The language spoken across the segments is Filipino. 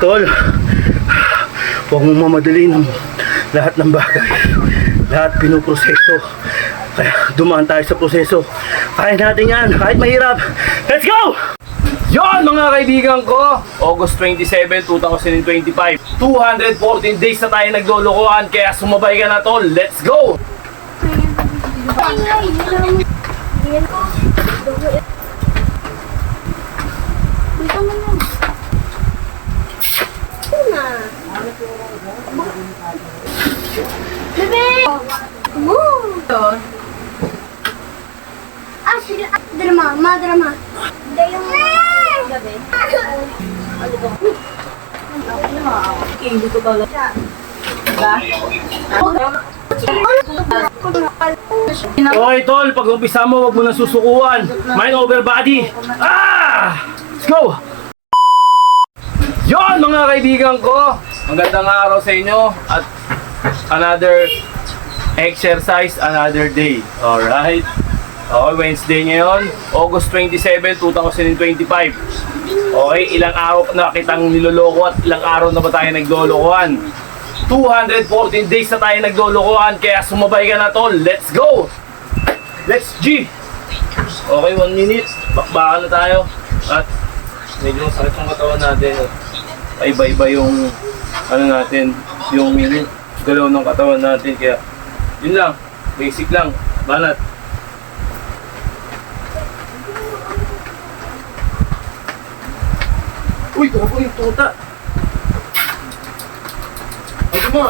Tol, huwag mong mamadali ng lahat ng bagay. Lahat pinuproseso. Kaya dumaan tayo sa proseso. Kaya natin yan, kahit mahirap. Let's go! Yon mga kaibigan ko, August 27, 2025. 214 days na tayo naglolokohan, kaya sumabay ka na tol. Let's go! Bebe! Ah, sige. Drama. Hindi yung gabi. Hindi ko ba Okay tol, pag umpisa mo, huwag mo na susukuan. Mind over body. Let's go! Yon mga kaibigan ko, magandang araw sa inyo at another exercise, another day. Alright? Okay, Wednesday ngayon, August 27, 2025. Okay, ilang araw na kitang niloloko at ilang araw na ba tayo naglolokohan? 214 days na tayo naglolokohan, kaya sumabay ka na tol. Let's go! Let's G! Okay, 1 minute. Bakbakan na tayo. At medyo sakit yung katawan natin. Iba-iba yung ano natin, yung galaw ng katawan natin. Kaya yun lang, basic lang. Banat. Uy, ako yung tuta. Ay, mo.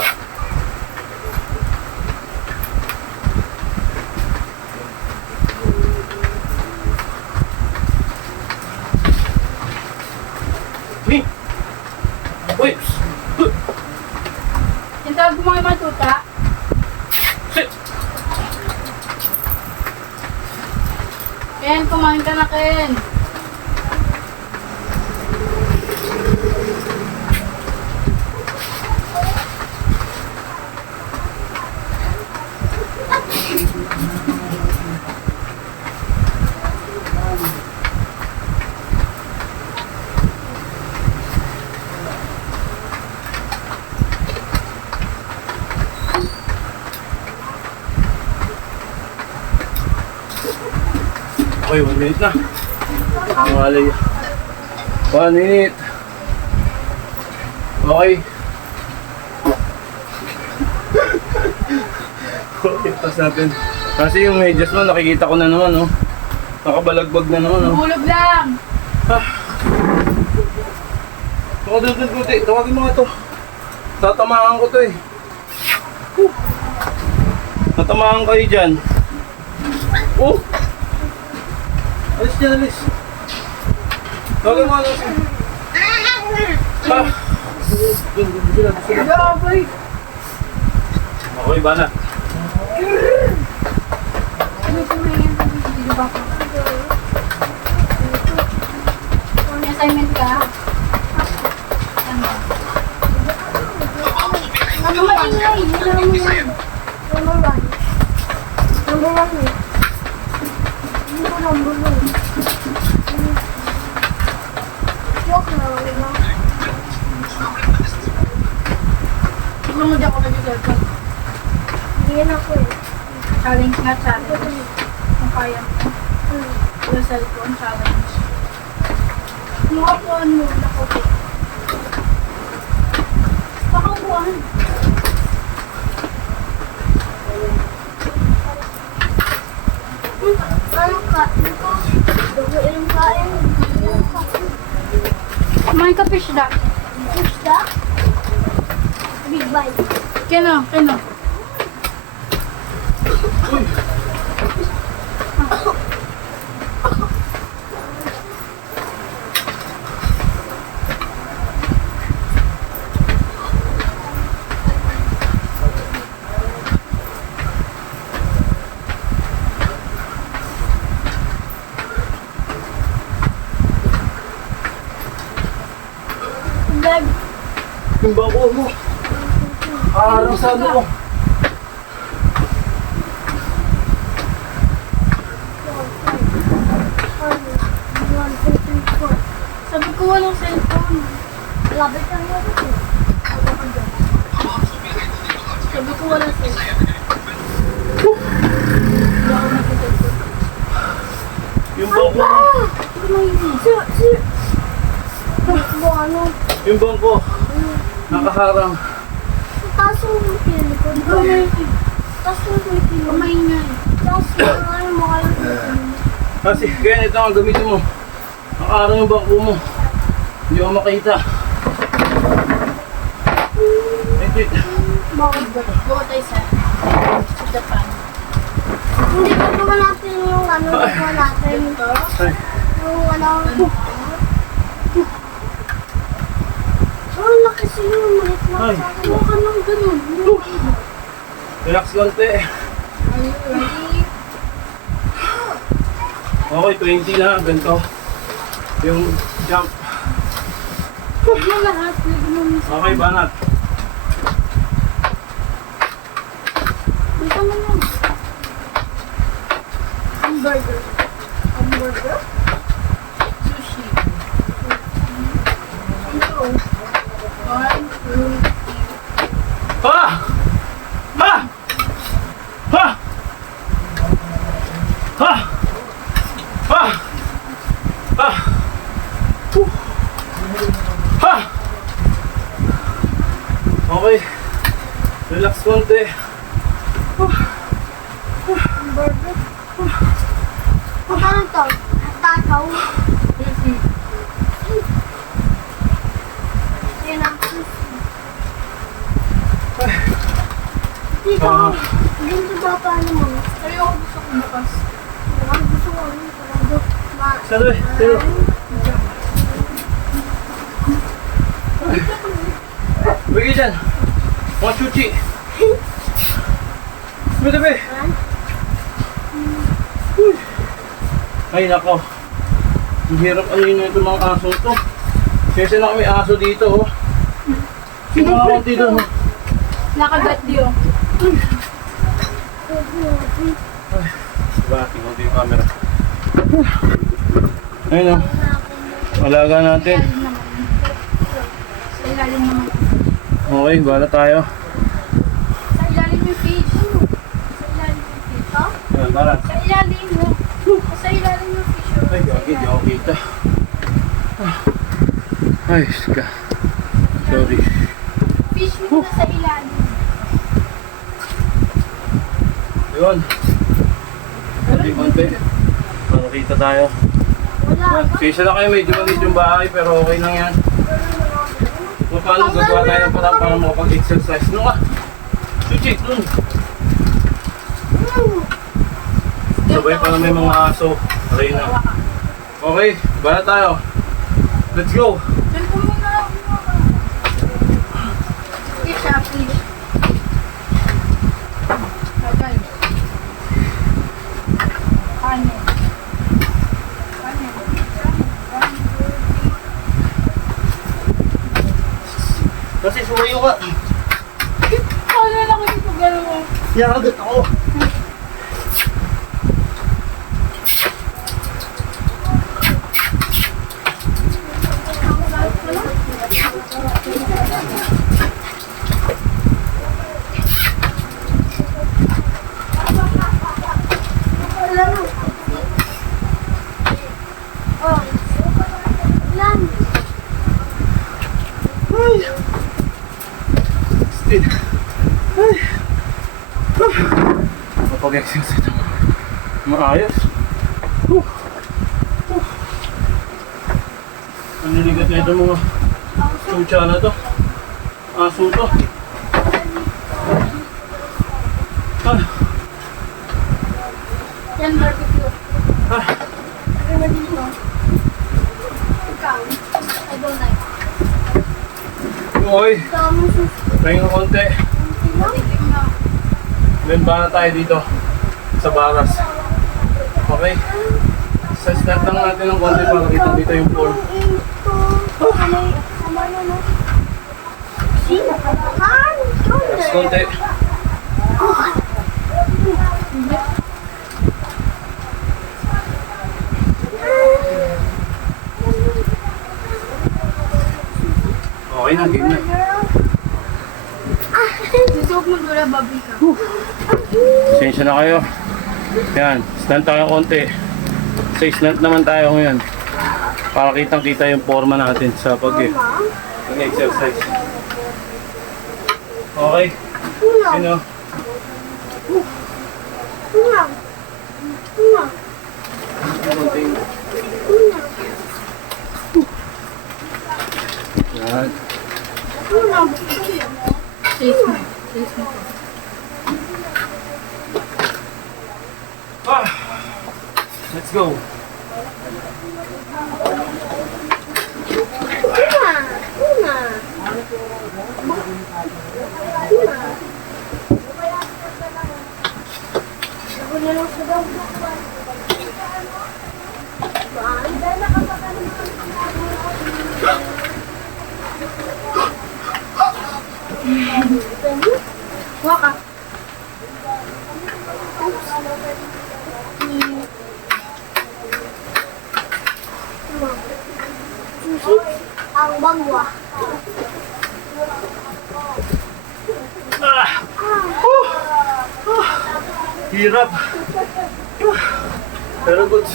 Uy! Uy! Yung tawag mo mga matuta? Ken, kumain ka na, Ken. Okay, 1 minute na. Malay. 1 minute. Okay. Okay, tapos natin. Kasi yung medyas mo, nakikita ko na naman, oh. Nakabalagbag na naman, oh. Hulog lang. Ako doon, Kuti. Tawagin mo nga to. Tatamaan ko to, eh. Tatamaan kayo dyan. Oh! Alis dyan, alis. Tawagin mo nga to. Gabay. Okay, ba na? Ano po na yan? Dito ba ako? May assignment ka? Ano? Ano maingay? Number one. Number one eh. Number one. Joke na. Tignan mo dyan ako nag-cellphone. Hindi yan ako eh. Challenge nga, challenge. Kung kaya mo. Yung cellphone, challenge. Mga phone mo, nakopi. Pakabuhan. Ano ka? Dugo yung kain. Kumain ka fish da. Push that. Big bite. Keno. Bag. Yung bako mo. Araw sa ano mo. Sabi ko walang cellphone. Malapit lang yun. Sabi ko wala sila. Hindi ako nakikita. Yung bangko. Ano? Yung bangko. Nakaharang. Taas yung pilikod. Taas yung pilikod. Kumaingay. Taas yung ano mo kayo. Kasi kaya ito ang gamitin mo. Nakaharang yung bangko mo. Hindi ko makita. Wait. Bakit ba? Go tayo sa Japan. Hindi ko naman natin yung ano ko natin. Ito. Ay. Yung ano. Oh, laki siya yung maliit lang Ay. sa akin. Huwag ka nang ganun. Relax konti. Are you ready? Okay, 20 na. Ganito. Yung jump. Huwag mo lahat. Lagyan mo minsan. Okay, banat. Dito mo yun. Hamburger. Hamburger? Sushi. Ito. 1, 2, 3. Ha! Ha! Ha! Ha! Ha! Ha! Ha! Okay. Relax konti. Burger. Ano to? Takaw. Yan ang Dito. Ah. Dito ba paano mo? Ayoko gusto ko bukas. Ang gusto ko ano? Sino? Sino? Bigay dyan. Mga chuchi. Tabi. Ay nako. Ang hirap ano yun itong mga aso to. Kasi na kami aso dito oh. Sino mga konti doon oh. Nakagat diyo. Diba, tingnan ko yung camera. Ayun oh. Alaga natin. Sa ilalim naman. Okay, bala tayo. Sa ilalim yung fish. Sa ilalim yung fish. Oh? Ayan, tara. Sa ilalim mo. Sa ilalim yung fish. Oh. Ay, gagi, di ako kita. Ay, ska. Sorry. Fish mo na sa ilalim. Yun. Konti-konti. Para kita tayo. Wala. Sisa na kayo, medyo maliit yung bahay, pero okay lang yan. Kung paano gagawa tayo ng parang para makapag-exercise. Ano ka? Suchi, dun. Sabay pa na may mga aso. Aray na. Okay, bala tayo. Let's go. Diyan po muna. Okay, siya, please. Tagal. Kanin. Kanin. Kasi sumayo ka. Ano lang ito gano'n? Yaragat ako. Wala na. Oh. Yan. Ay. Still. Ay. Kapag-exercise ako. Maayos. Ang niligat na ito mga chucha na to. Aso to. Ah. Yan, barbecue. Ah. Ano dito? Ikaw. I don't like. Okay. Tama sa Pahinga konti. Matikim na. Then ba na tayo dito sa baras. Okay. Sa start lang natin ng konti para kita dito yung form. Mas konti. Okay na, game na. Gusto ko magdula, babi ka. Pasensya na kayo. Yan, stand tayo konti. Sa stand naman tayo ngayon. Para kitang-kita yung forma natin sa pag-exercise. Okay. Sino? Yan. Chase mo. Chase mo. Ah, let's go. Waka. Susi ang bangwa. Ah! Hirap. Pero good.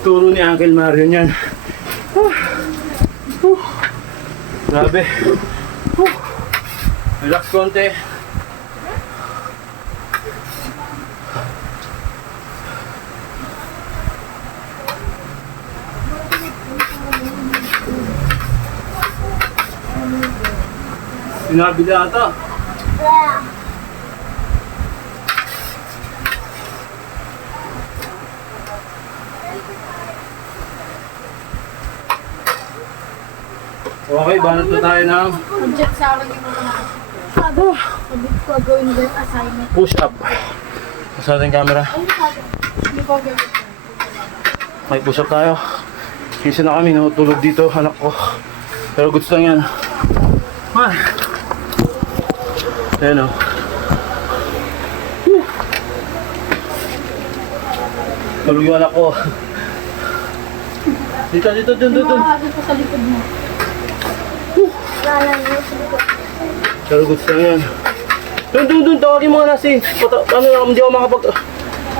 Turo ni Uncle Mario niyan. Grabe. Relax konti. Sinabi na ata. Okay, banat na tayo ng Project sa akin yung mga sabi ko gawin din assignment. push up. Sa ating camera. Hindi ko gawin. May push up tayo. Isa na kami, natulog dito, anak ko. Pero goods lang yan. Ah. Ayan o. Tulog yung anak ko. Dito, dun. Nakakasip ko sa likod mo. Pero goods lang yan. Dun, tawagin mo nga Nasi. Hindi ako makapag...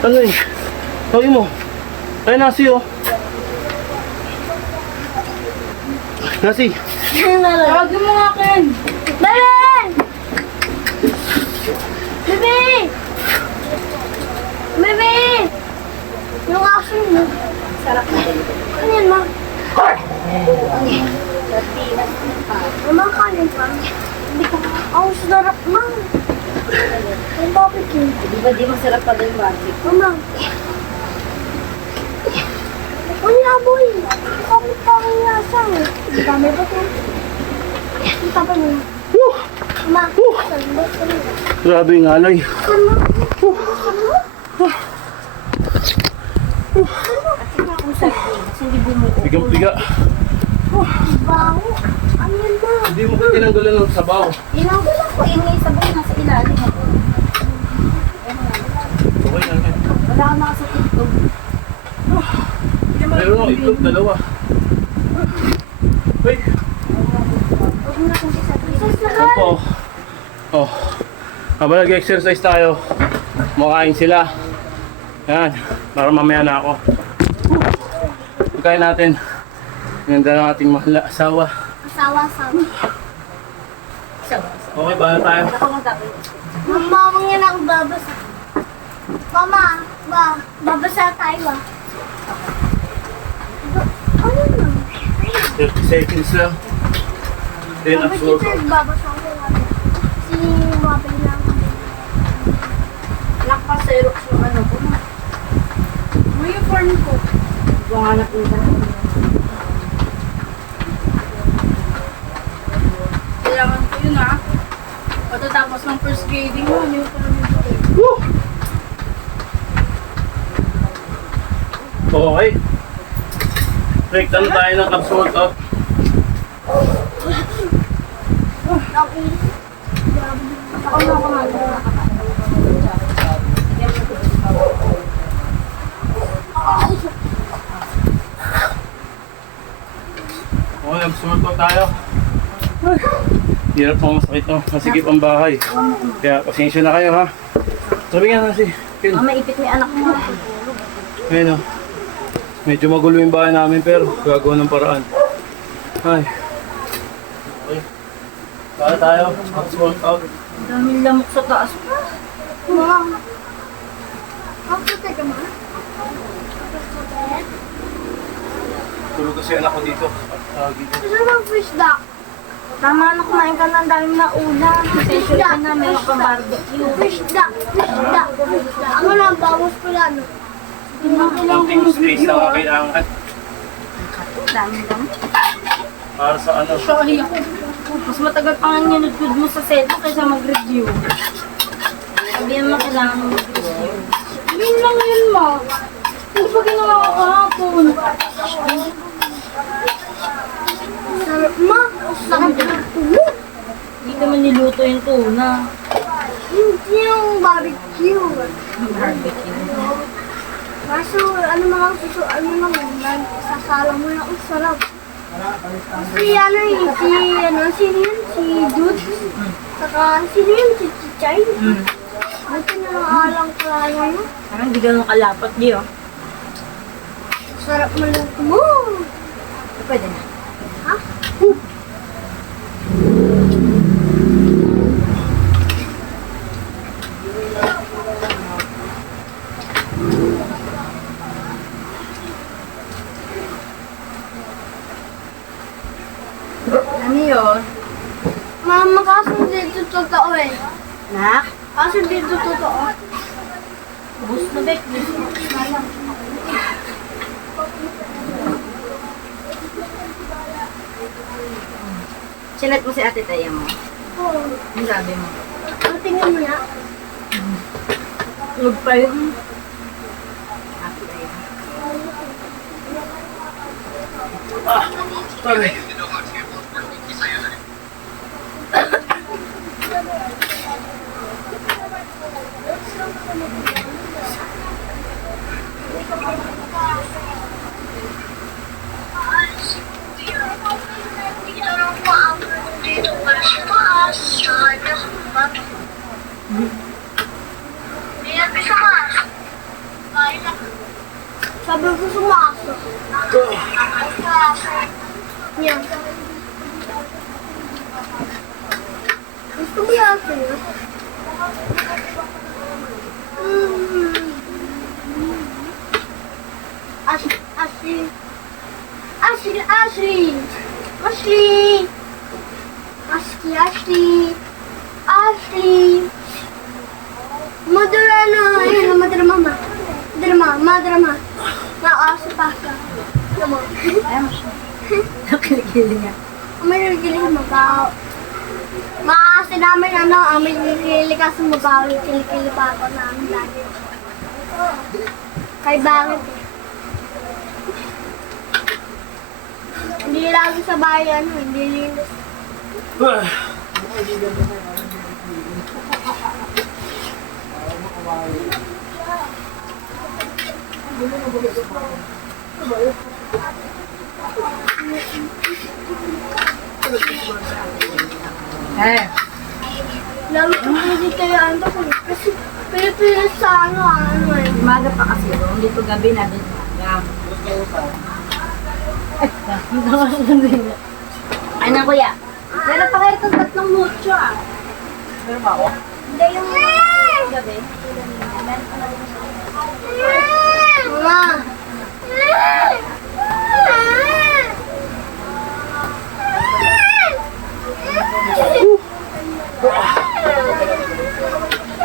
Ano eh. Tawagin mo. Ay, Nasi oh. Nasi. Tawagin mo nga Ken. Belen! Bebe! Bebe! Yung action mo. Sarap na din. Ano yan, ma? Mama, kanin pa. Hindi ko ang sarap, ma. Ang barbecue. Di masarap pa din barbecue? Mama. Uy, aboy. Kapit pa ang yasang. Dami ba ito? Ang tapa niya. Ma, saan ba? Grabe yung alay. Saan mo? Saan mo? Bigang-biga. Baho. Ano yan, ma? Hindi mo ka tinanggalan ng sabaw. Inanggulan ko yung sabay nasa ilalim ako. Okay lang yan. Wala ka nakasakit ko. Meron ako itlog, dalawa. Uy, Huwag mo na kung isabi. ito po. Oh. Habang nag-exercise tayo, makain sila. Yan, para mamaya na ako. Pagkain natin. Ganda ng ating mahal na asawa. Asawa-asawa. Okay, bahala tayo. Ako magkakain. Mama, huwag niya na akong babasa. Mama, babasa tayo ba? Ano na? 30 seconds lang. Then Bakit absorb. ito babasa ko natin? Si Mabay lang. Nakaserox yung ano ko. Mo yung form ko. Huwag nga napunta. Kailangan ko yun ha. Pagkatapos ng first grading mo, ano yung form ko. Woo! Okay. Break down tayo ng abs workout. Okay. Ako na ako nga. Okay, Madam, sumunod tayo. Ay, hirap mo, masakit no. Masikip ang bahay. Kaya pasensya na kayo ha. Sabi nga na si Ken. Maipit mo yung anak mo. Ayun o. Medyo magulo yung bahay namin pero gagawa ng paraan. Ay. Okay. Para tayo. Mag-work out. Daming lamok sa taas. Mama. Ako, teka ma. Tulog kasi anak ko dito. Dito. Gusto ng fish duck. Tama na, kumain ka na, ang dami na ulam. Fish duck. Na, meron pang barbecue. Fish duck. Fish duck. Fish duck. Ako na, bawas pala, no? Konting space lang ang kailangan. Dami lang. Para sa ano. Sorry ako. Mas matagal pa nga niludkod mo sa set kaysa mag-review. Sabi naman kailangan mo mag-review. Yun lang yun, ma. Hindi pa ginawa ko kahapon. Sarap ma. Sarap na tulo. Hindi naman niluto yung tuna. Hindi yung barbecue. Barbecue. Kaso, ano mga suso, ano lang, sasala mo lang, ang sarap. Kasi ano eh, sino yun? Si Dude. Saka, sino yun? Si Chichay. Buti na lang alang kaya mo. Parang hindi ganun kalapat, di oh. Sarap maluto mo. Pwede na. Ha? Ano yun? Mama, kaso dito totoo eh. Nak? Kaso dito totoo. Bus na, Bek. Sinat mo si Ate Taya mo. Oo. Ano sabi mo? Ang tingin mo na. Huwag pa yun. Ate Taya. Aray. Sabi ko sumaso. Yan. Gusto mo yasin yun? Ashley. Ashley. Ashley. Ashley. Ashley. Ashley. Ashley. Madara na. Ayun, madara mama. Madara mama. Naaasa pa ka. Come on. Ayaw mo siya. Nakiligili niya. May nagkilig mabaw. Maasa namin may nagkilig kasi mabaw. Kilikili pa ako namin lagi. Kay bakit eh. Hindi lagi sa bayan, hindi linis. Eh. Lalo kung hindi tayo ano kasi pilipilis sa ano eh. Umaga pa kasi doon. Dito gabi na doon umaga. Ay na kuya. Meron pa kayo itong tatlong mucho ah. Meron ba ako? Hindi yung Gabi. Mama!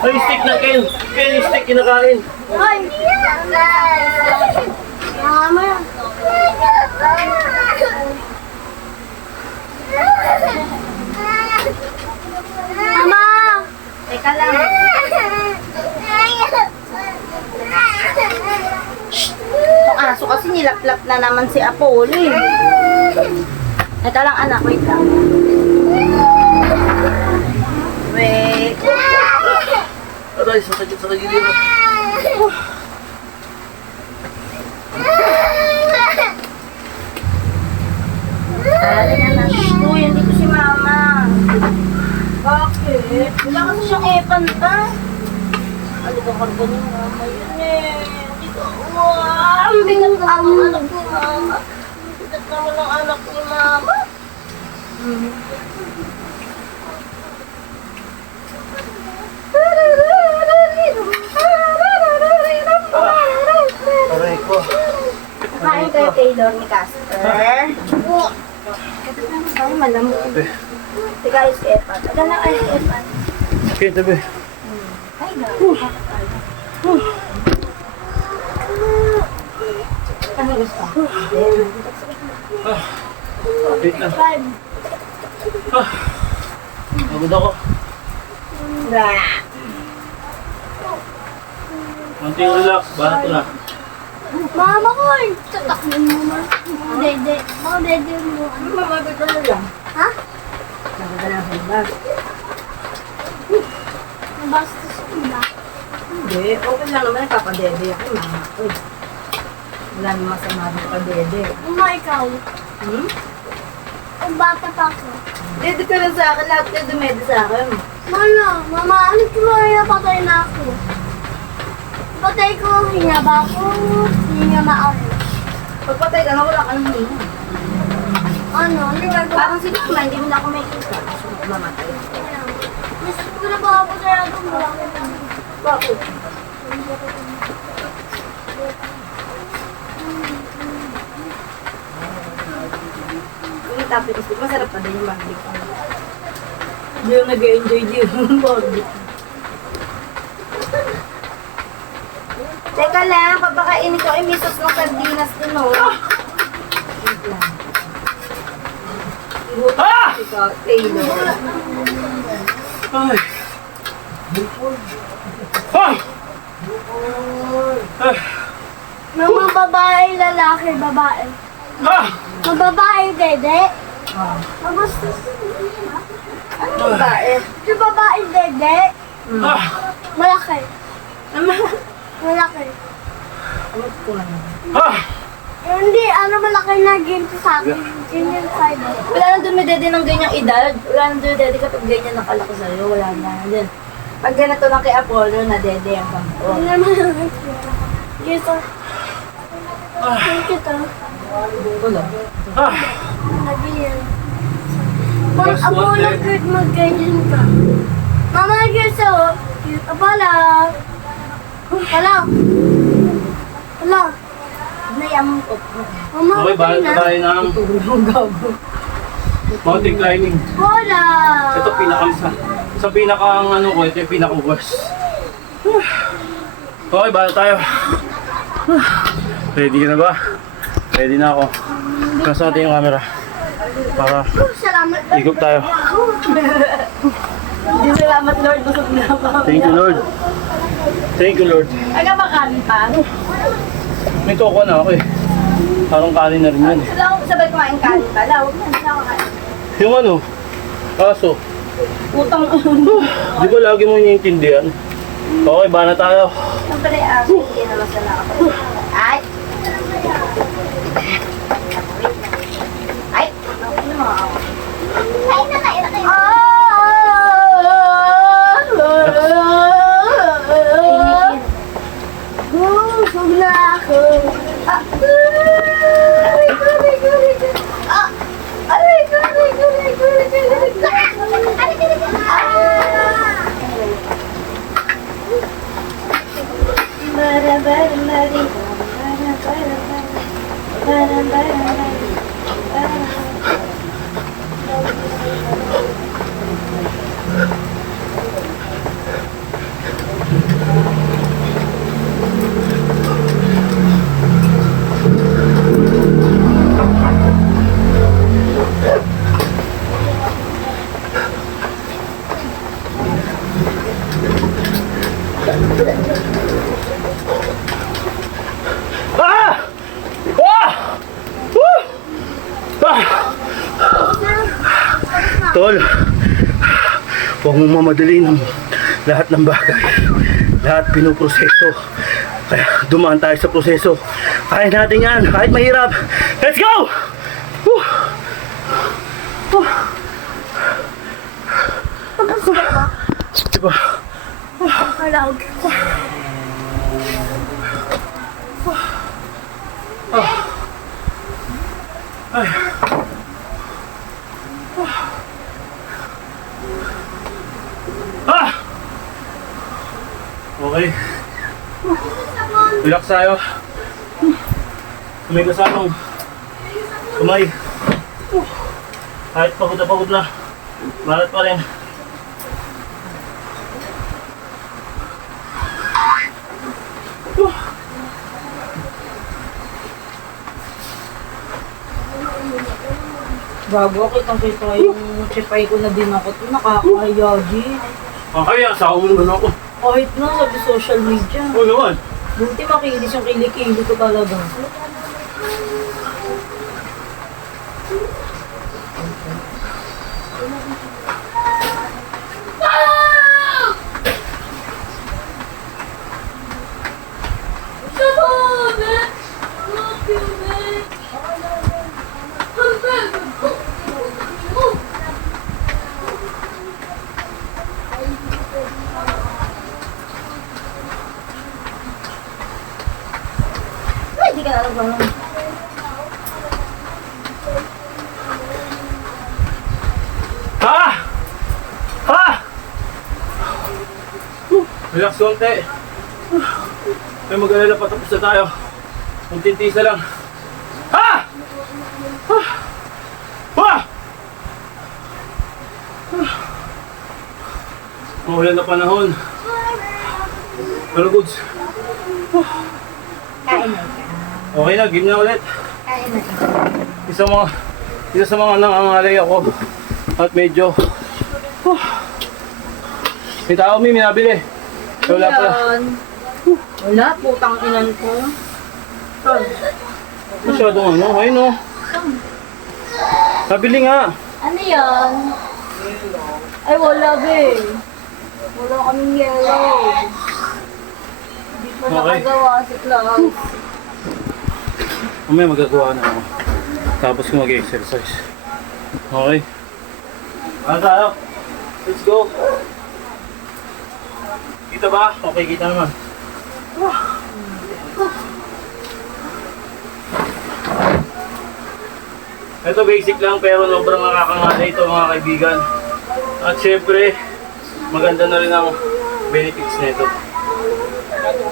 Ay, stick na Ken! Ken, yung stick kinakain! Hoy! Mama! Mama! Teka lang. Itong aso kasi nilaplap na naman si Apollo eh. Teka lang anak, wait lang. Wait. Aray, sasakit sa kagilira. Ah, Halika na. Uy, andito si Mama. Bakit? Wala kasi siyang epanta. Halika ka rin ni Mama yun eh. Halika. Wow! Ang bigat naman ng anak ni Mama. Ang bigat naman ng anak ni Mama. Aray ko. Kain kayo Taylor ni Casper. Ay, malamig. Teka, is Epan. Taga na kayo Epan. Okay, tabi. Ay, gano'n. Ano gusto? Wait lang. Five. Pagod ako. Konting relax. Bahat ko na. Mama ko, tatakbo mo na. Dede. Mga dede mo. Mamagod ka na lang. Ha? Nakaganahan ba? Nabastos ko ba? Hindi. Okay lang naman. Nagpapadede ako. Mama ko. Wala namang masama ng padede. Uma, ikaw. Hmm? Kung bata pa ako. Dede ka rin sa akin. Lahat kayo dumede sa akin. Mama, ano ko na patay na ako? Patay ko, hinga ba ako? Hinga maayos. Pagpatay ka na, wala ka nang hinga. Ano gagawin? Parang si Mama, hindi mo na ako may kita. Gusto mo mamatay. Gusto ko na ba patay ako? Bakit? Yung topic is masarap pa din yung barbecue. Hindi yung nag-enjoy din yung barbecue. Teka lang, papakainin ko ay misos ng sardinas din, no? Wait lang. Ah! Ikaw, Taylor. Ay. Ah! Ah! Mga babae, lalaki, babae. Ah! Mga babae, dede. Ah. Mabastos. Ano ba eh? Yung babae, dede. Ah! Malaki. Ano? Malaki. Ano ko lang? Ah! Hindi, malaki na ginto sa akin. Ganyan side. Wala nang dumidede ng ganyang edad. Wala nang dumidede kapag ganyan nakalaki sa'yo. Wala na. Then, pag ganito lang kay Apollo, nadede ang bangko. Ano naman? Yes, sir. Thank you, to. Wala. Ah! Nag-iyan. Pag Just ako one lang kahit mag-ganyan ka. Mama, guys, oh. Apala. Wala. Wala. Nayamon ko. Mama, Okay, bahala na. tayo ng Tulong gago. mountain climbing. Wala. Ito sa pinakang ano ko, ito yung pinaka-worst. Okay, bahala tayo. Ready ka na ba? Ready na ako. Nasa natin yung camera. Para Salamat. ikot tayo. Hindi salamat Lord, busog na ako. Thank you, Lord. Thank you, Lord. Aga makanin pa. May toko na ako eh. Parang kanin na rin yan eh. Sabay kumain kanin pa. Lawag na, lawag ka. Yung ano, aso. Utang. Di ba lagi mo iniintindihan? Okay, ba na tayo? Siyempre, hindi na masala ako. Ay! Ay! Ano mo? Kain na kain na kain. Busog na ako. Ah! Ah! Woo! Ah! Tol, huwag mong mamadali ng lahat ng bagay. Lahat pinuproseso. Kaya dumaan tayo sa proseso. Kaya natin yan, kahit mahirap. Let's go! Woo! Tapos ka ba? Diba? Kalag. Ay. Ah! Okay. Relax tayo. May kasamang kamay. Kahit pagod na. Malat pa rin. Bago, kitang-kita yung chipay ko na dinakot. Nakakahiya, G. Kaya, asawa mo naman ako. Kahit na, sabi social media. Oo naman. Buti makinis yung kilikili ko talaga. Ay, di ka na alam. Ha? Ha? Relax konti. May mag-alala pa, tapos na tayo. Magtintisa lang. Ha? Ha? Ha? Mawalan na panahon. Pero goods. Kain na. Okay na, game na ulit. Kain na. Isa sa mga nangangalay ako. At medyo... May tao, may nabili. Wala pala. Yan. Wala, putang inan ko. Masyadong ano, ayun o. Nabili nga. Ano yan? Ay, wala be. Wala kaming yellow. Hindi pa Okay. nakagawa si Klaus. Mamaya magagawa na ako. Tapos ko mag-exercise. Okay. Ano tayo? Let's go. Kita ba? Okay, kita naman. Ito basic lang pero sobrang nakakangalay ito mga kaibigan. At syempre, maganda na rin ang benefits nito.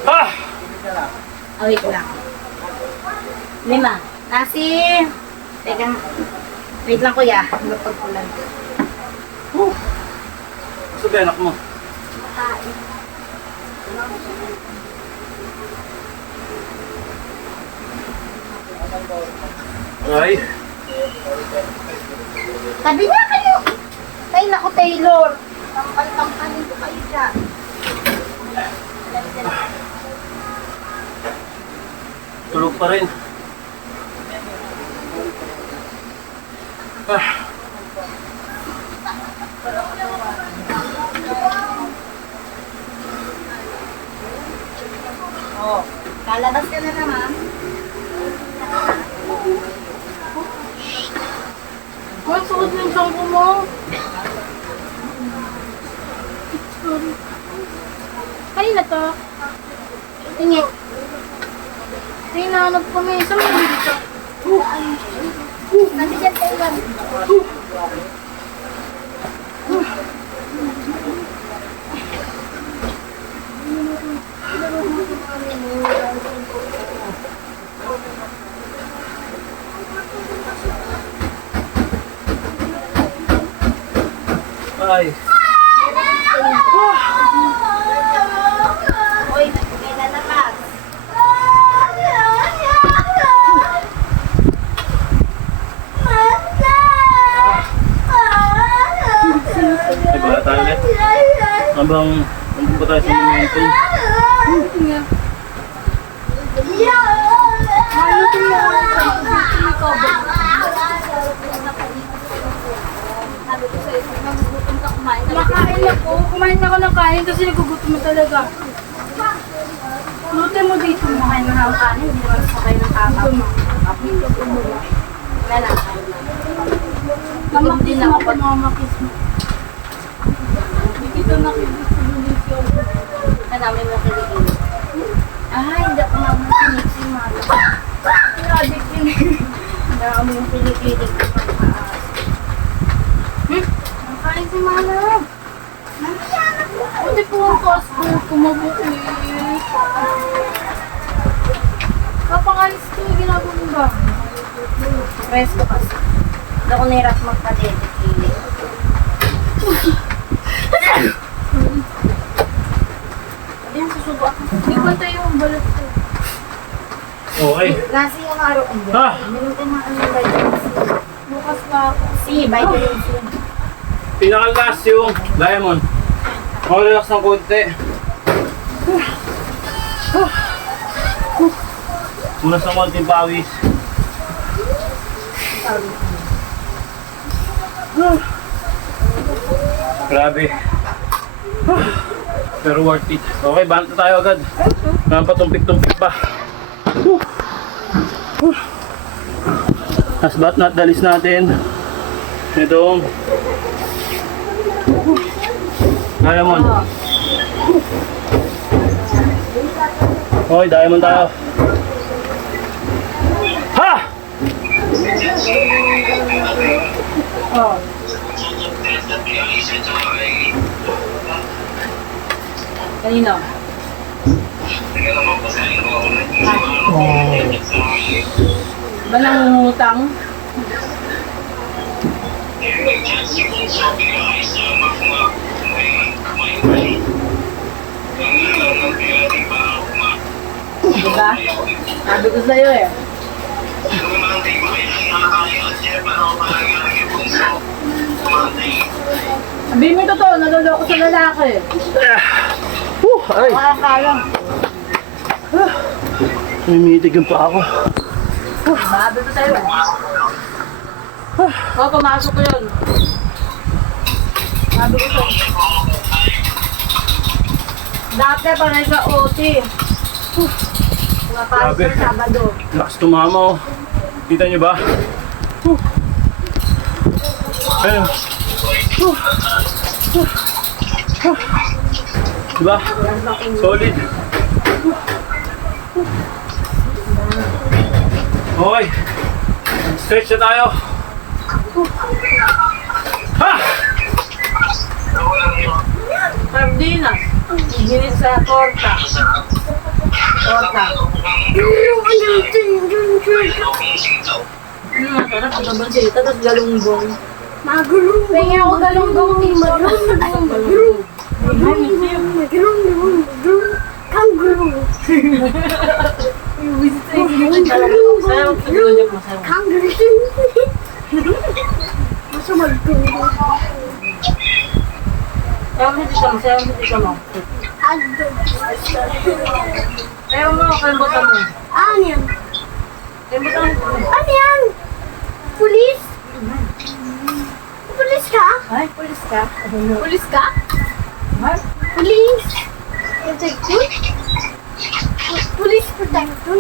Ah! Oh, wait lang. Lima. Nasi. Teka. Wait lang, kuya. Magpagpulan. Gusto ba anak mo? Ay, Sabi niya kayo. Ay, naku, Taylor. Tangkal-tangkalin ko kayo dyan. tulog pa rin. Ah. Oh, lalabas ka na naman. Ang suot ng sangko mo. Kanina to. Tingin. Ay, nahanap kami. Saan mo nabili ito? Sabi dyan, Taylor. Ay. Uy, may lalabas. Ay, bala tayo ulit. Habang nandun pa tayo sa momentum. Sabi ko sa'yo, nagugutom ka kumain. Makain ako. Kumain ako ng kanin kasi nagugutom mo talaga. Lutin mo dito. Kumain na ng kanin, hindi naman sa kayo ng kakap. Gutom mo. Wala lang. Mama, Hindi din ako pag mamakis mo. Hindi kita nakikinig sa bulisyo. Namin mo kilikili. Hindi ako mamakinig si Mama. Adik yun. Hindi ako yung kilikili ko pagkaas. Nakain si Mama. Namiyanak mo. Hindi po ang kasko. Kumabukli. Kapangalis ko. Ginagawa mo ba? Press ko kasi. Hindi ako nahirap magpa-dedikili. Yan, susubo ako. Hindi ba tayo ang balat ko? Okay. Kasi yung araw ko. Minutin na ang vitamins. Bukas pa ako. Si, vitamins yun. Pinaka-last yung diamond. Relax ng konti. Una sa konting pawis. Grabe. Pero worth it. Okay, banat na tayo agad. Napatumpik-tumpik pa. Last but not the least natin. Itong diamond. Okay, diamond tayo. Ha! Oh. Kanino? Ba nangungutang? Diba? Sabi ko sa'yo eh. Sabihin mo yung totoo, naloloko sa lalaki. Ay! Makakala. Umiitig yung pa ako. Sabi ko sa'yo eh. Oo, pumasok ko yun. Sabi ko sa'yo. Dati pa na sa OT. Pumapasok Grabe. sa Sabado. Lakas tumama oh. Kita nyo ba? Ayun. Diba? Solid. Okay. Stretch na tayo. Ha! Sardinas. Ginit sa torta. Torta. Masarap. Pagkaban sita, tapos galunggong. Magulong. Pengi ako galunggong. Magulong. Kangaroo. Masarap sa dulog, masarap. Kangaroo. Masa magulong. Sayaw mo dito mo, sayaw mo dito mo. Ado. Sayaw mo, kalimbutan mo. Ano yan? Kalimbutan mo. Ano yan? Pulis? Pulis ka? Ay, pulis ka. Pulis ka? Ay, Pulis. Protector? Pulis protector?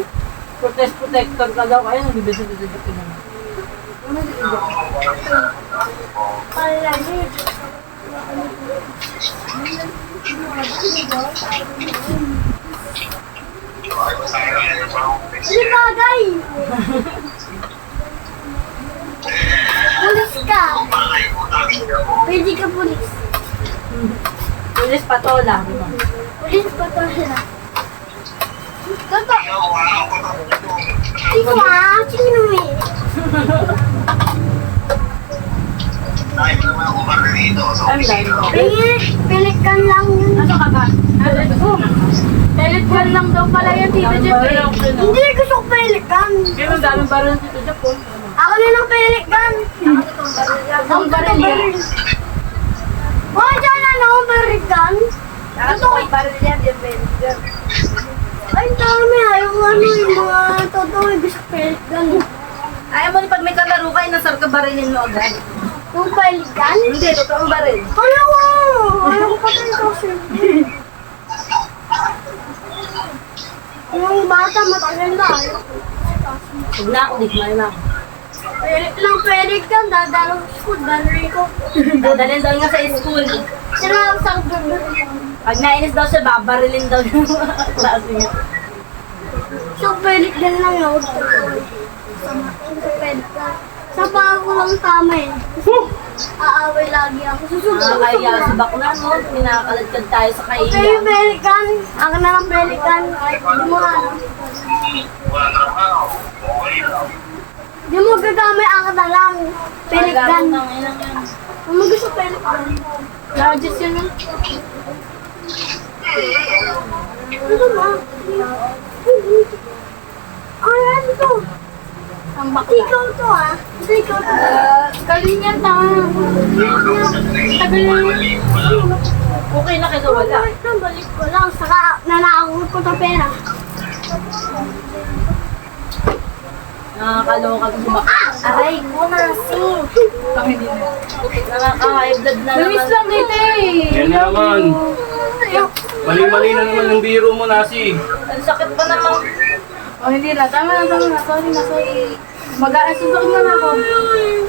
protector ka daw. Ayun, nagbibisa-bisa ka naman. Palagi. Ano bagay? Pulis ka. Pwede ka pulis. Pulis patola. Pulis pa to sila. Toto. Ikaw ah, sino eh? Ay, dahil mo. Pelikan lang yun. Ano ka ba? Teletran lang daw pala yan, Tito Jeff. Hindi, gusto ko pelikan. Kaya ang daming baril ng Tito Jeff po. Ako na ng pelikan. Ang baril yan. Oh, dyan ano, pelikan. Totoo yung baril yan, Jeff. Ay, dami. Ayaw nga ano yung mga totoo. Gusto ko pelikan. Ayaw mo pag may kalaro kayo, nasar ka barilin mo agad. Yung pelikan? Hindi, totoong baril. Ayaw ko. Ayaw ko patay kasi. Yung bata matagal na. Ayaw ko. Huwag na ako, di kumain na ako. Lang Pelican, dadalo sa school, dadalo ko. Dadalhin daw nga sa school. Sila sa dulo. Pag nainis daw siya, babarilin daw yung mga klase niya. Sa Pelican lang yun. Sa Pelican. Sa bago lang tama eh. Aaway lagi ako. Susunod. Kaya si bakla, no? Minakaladkad tayo sa Kayo kaiya. Pelican. Ako na lang Pelican. Di mo ano. Di mo gagamay ako na lang. Pelican. Ang inang yan. Ano mo gusto Pelican? Largest yun ah. Ano ba? Ay, ano to? Ang Hindi ikaw to ah. Hindi ikaw to. Galing yan ta. Tagal na yun. Okay na kasi wala. Balik ko lang. Saka nanakot ko sa pera. Nakakaloka to si bakla. Aray ko nasi. Ang hindi na. Nakaka-high blood na Lumis naman. lang dito eh. Yan na naman. Mali-mali na naman yung biro mo, Nasi. Ang sakit pa naman. Oh, hindi na. Tama na. Sorry. Mag-aasundokin na ako.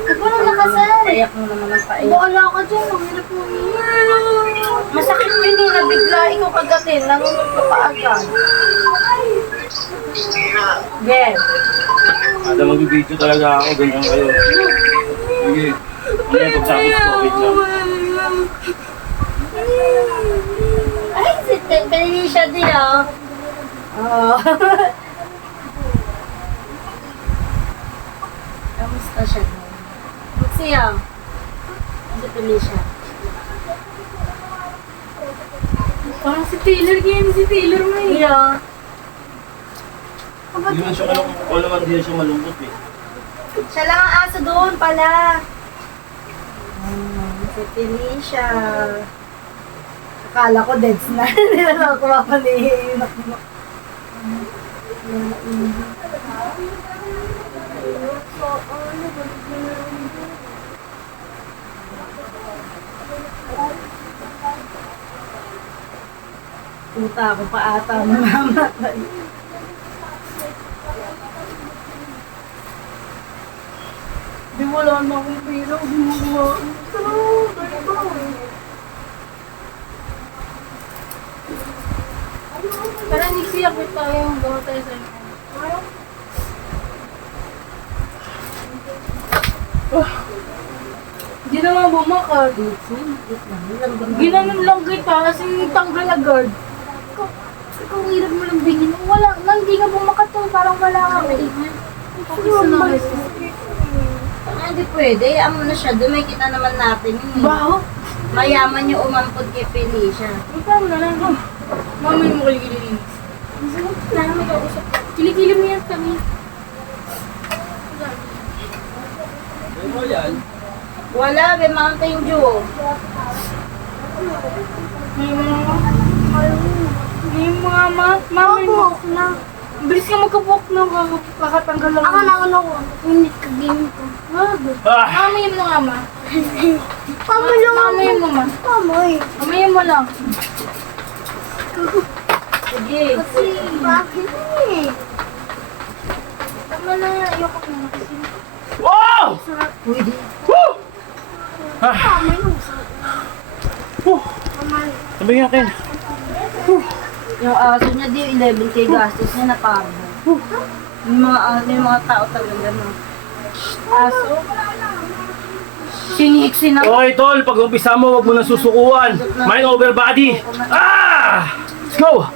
Ikaw na nakasal. Payak mo naman ang payak. Wala ka dyan. Ang hirap mo. Masakit yun eh, nabigla ikaw kagatin. Nangunod ka pa agad. Yes. Ada mag-video talaga ako, ganyan kayo. Sige. Ano yung pagtapos ko? Wait lang. Ay, si Felicia din ah. Oo. Kamusta siya doon? Siya. Si Felicia. Parang si Taylor ganyan. Si Taylor mo eh. Yeah. Hindi man siya malungkot. Wala naman din siya malungkot eh. Siya lang ang aso doon pala. Si Felicia. Akala ko deads na. Hindi na ako mapalihin. Puta ako pa ata mamamatay. Di wala na akong pera. Gumagawa. Tara, Nixie, akit tayo. Gawa tayo sa inyo. Hindi na nga bumakad. Ginanon lang kita kasi tanggal agad. Ikaw hirap mo lang bingin. Wala, nang di ka bumakat to. Parang wala ka eh. Okay, sumali. Hindi pwede. Amo na siya. Dumikita naman natin yun. Baho. Mayaman yung umampod kay Felicia. Ikaw na lang. Mamay mo kiligilin. Wala na mag-ausap. Kiligilin mo yan kami. Ano yan? Wala, may Mountain Dew. May mga mamay mo. Mabuk na. Bilis ka magkabuk na. Kakatanggal lang. Ako na ano ko. Minute ka game ko. Wag. Ah! Mamayin mo nga ma. Pamoy lang ako. Mamayin mo ma. Pamoy. Mamayin mo lang. Sige. Kasi bakit eh. Tama na. Ayoko na kasi. Wow! Pwede. Woo! Ah! Pamoy lang. Woo! Pamoy. Sabi nga akin. Yung aso niya di 11K gastos niya na pabo. Yung mga tao talaga no. Aso. Siniksi na. Okay, tol. Pag umpisa mo, wag mo na susukuan. Mind over body. Ah! Let's go!